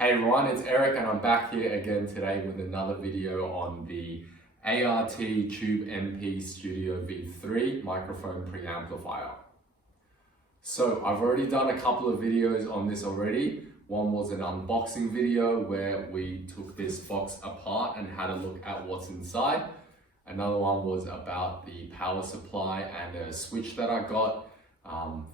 Hey everyone, it's Eric and I'm back here again today with another video on the ART Tube MP Studio V3 microphone preamplifier. So I've already done a couple of videos on this already. One was an unboxing video where we took this box apart and had a look at what's inside. Another one was about the power supply and a switch that I got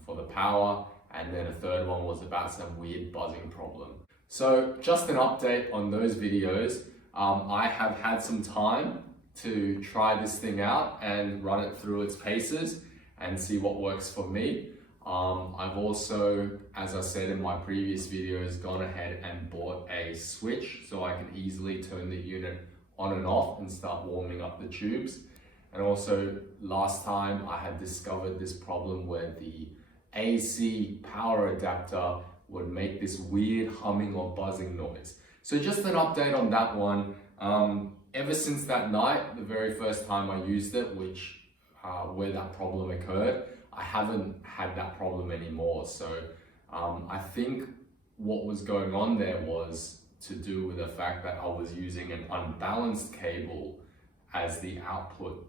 for the power. And then a third one was about some weird buzzing problem. So just an update on those videos. I have had some time to try this thing out and run it through its paces and see what works for me. I've also, as I said in my previous videos, gone ahead and bought a switch so I can easily turn the unit on and off and start warming up the tubes. And also last time I had discovered this problem where the AC power adapter would make this weird humming or buzzing noise. So just an update on that one. Ever since that night, the very first time I used it, where that problem occurred, I haven't had that problem anymore. So I think what was going on there was to do with the fact that I was using an unbalanced cable as the output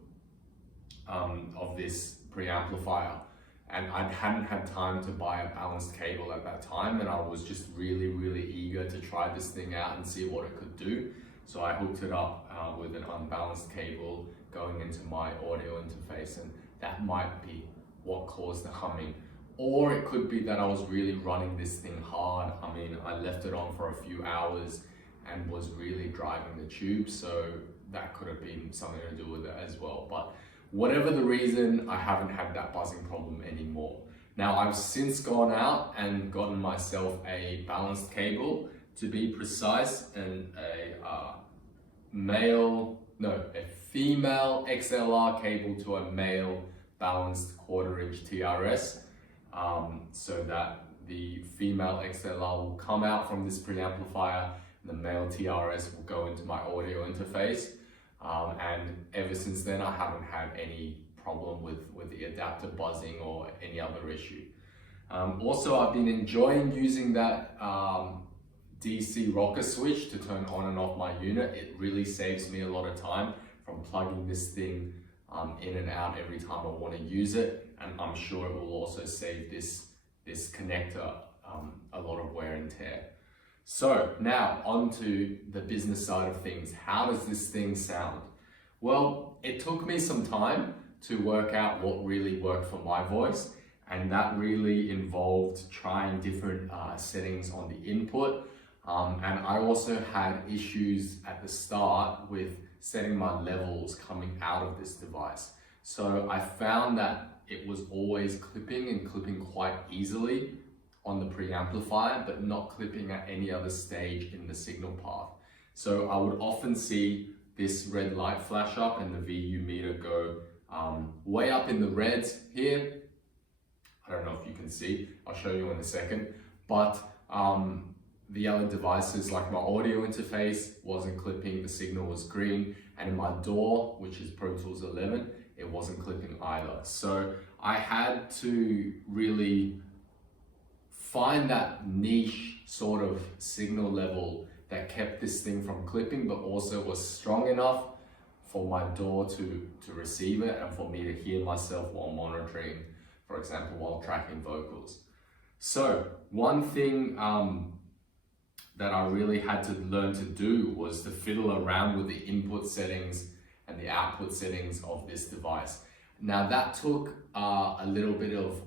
of this preamplifier. And I hadn't had time to buy a balanced cable at that time, and I was just really eager to try this thing out and see what it could do. So I hooked it up with an unbalanced cable going into my audio interface, and that might be what caused the humming. Or it could be that I was really running this thing hard. I mean, I left it on for a few hours and was really driving the tube, so that could have been something to do with it as well. But whatever the reason, I haven't had that buzzing problem anymore. Now, I've since gone out and gotten myself a balanced cable, to be precise, and a female XLR cable to a male balanced 1/4 inch TRS, so that the female XLR will come out from this preamplifier and the male TRS will go into my audio interface. And ever since then, I haven't had any problem with the adapter buzzing or any other issue. Also, I've been enjoying using that DC rocker switch to turn on and off my unit. It really saves me a lot of time from plugging this thing in and out every time I want to use it. And I'm sure it will also save this connector a lot of wear and tear. So now on to the business side of things. How does this thing sound? Well, it took me some time to work out what really worked for my voice, and that really involved trying different settings on the input. And I also had issues at the start with setting my levels coming out of this device. So I found that it was always clipping quite easily on the preamplifier, but not clipping at any other stage in the signal path. So I would often see this red light flash up and the VU meter go way up in the reds here. I don't know if you can see, I'll show you in a second. But the other devices, like my audio interface, wasn't clipping, the signal was green. And in my DAW, which is Pro Tools 11, it wasn't clipping either. So I had to really find that niche sort of signal level that kept this thing from clipping, but also was strong enough for my DAW to receive it and for me to hear myself while monitoring, for example, while tracking vocals. So one thing that I really had to learn to do was to fiddle around with the input settings and the output settings of this device. Now that took a little bit of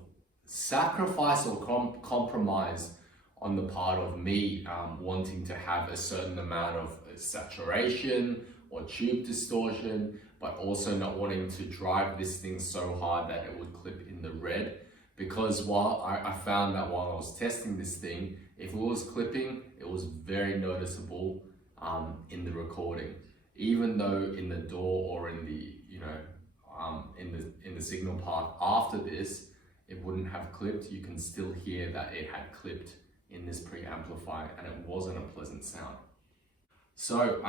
sacrifice or compromise on the part of me wanting to have a certain amount of saturation or tube distortion, but also not wanting to drive this thing so hard that it would clip in the red. Because while I found that while I was testing this thing, if it was clipping, it was very noticeable in the recording. Even though in the DAW or in the in the signal path after this, it wouldn't have clipped, you can still hear that it had clipped in this preamplifier and it wasn't a pleasant sound. So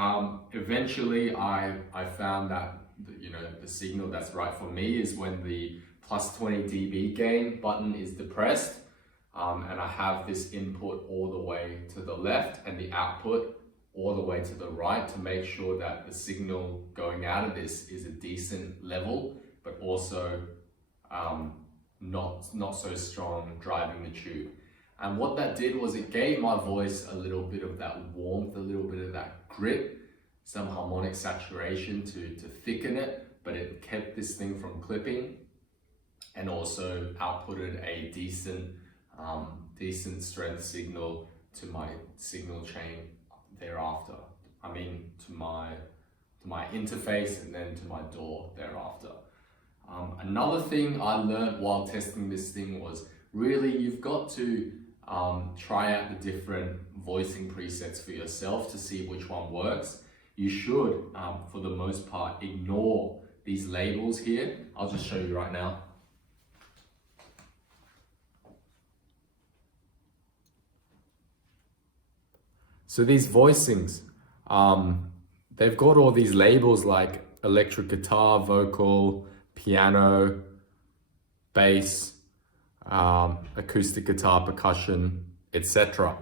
eventually I found that the signal that's right for me is when the +20 dB gain button is depressed. and I have this input all the way to the left and the output all the way to the right to make sure that the signal going out of this is a decent level, but also not so strong driving the tube. And what that did was it gave my voice a little bit of that warmth, a little bit of that grit, some harmonic saturation to thicken it, but it kept this thing from clipping, and also outputted a decent strength signal to my signal chain thereafter. I mean, to my interface and then to my DAW thereafter. Another thing I learned while testing this thing was really you've got to try out the different voicing presets for yourself to see which one works. You should, for the most part, ignore these labels here. I'll just show you right now. So these voicings, they've got all these labels like electric guitar, vocal, piano, bass, acoustic guitar, percussion, etc.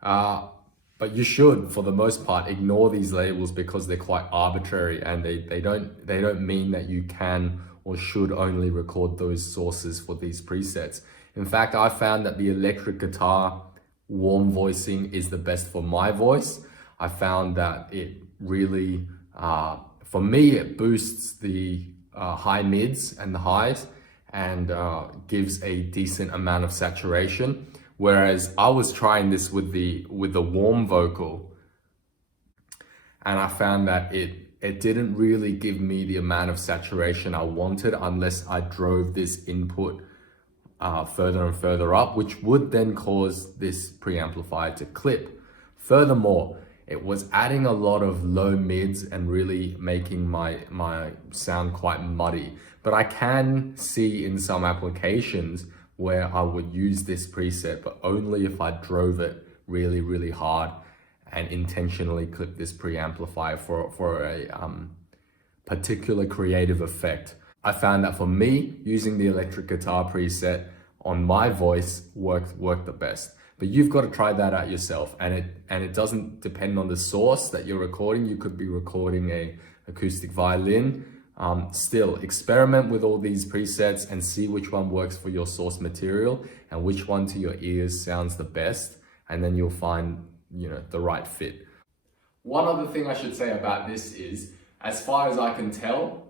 But you should, for the most part, ignore these labels because they're quite arbitrary, and they don't mean that you can or should only record those sources for these presets. In fact, I found that the electric guitar warm voicing is the best for my voice. I found that it really, for me, it boosts the high mids and the highs, and gives a decent amount of saturation. Whereas I was trying this with the warm vocal, and I found that it didn't really give me the amount of saturation I wanted unless I drove this input further and further up, which would then cause this preamplifier to clip. Furthermore, it was adding a lot of low mids and really making my sound quite muddy. But I can see in some applications where I would use this preset, but only if I drove it really, really hard and intentionally clipped this preamplifier for a particular creative effect. I found that for me, using the electric guitar preset on my voice worked the best. But you've got to try that out yourself, and it doesn't depend on the source that you're recording. You could be recording a acoustic violin. Still, experiment with all these presets and see which one works for your source material and which one to your ears sounds the best, and then you'll find, the right fit. One other thing I should say about this is, as far as I can tell,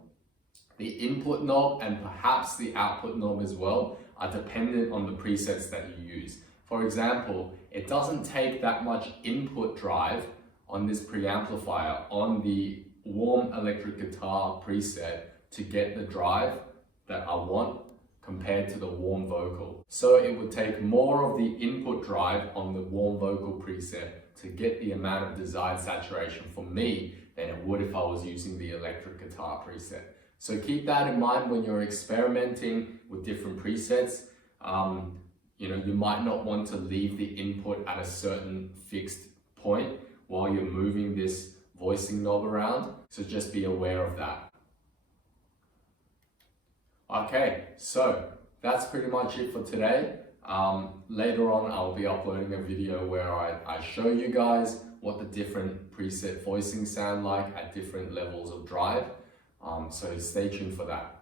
the input knob and perhaps the output knob as well are dependent on the presets that you use. For example, it doesn't take that much input drive on this preamplifier on the warm electric guitar preset to get the drive that I want compared to the warm vocal. So it would take more of the input drive on the warm vocal preset to get the amount of desired saturation for me than it would if I was using the electric guitar preset. So keep that in mind when you're experimenting with different presets. You might not want to leave the input at a certain fixed point while you're moving this voicing knob around. So just be aware of that. Okay, so that's pretty much it for today. Later on, I'll be uploading a video where I show you guys what the different preset voicings sound like at different levels of drive. So stay tuned for that.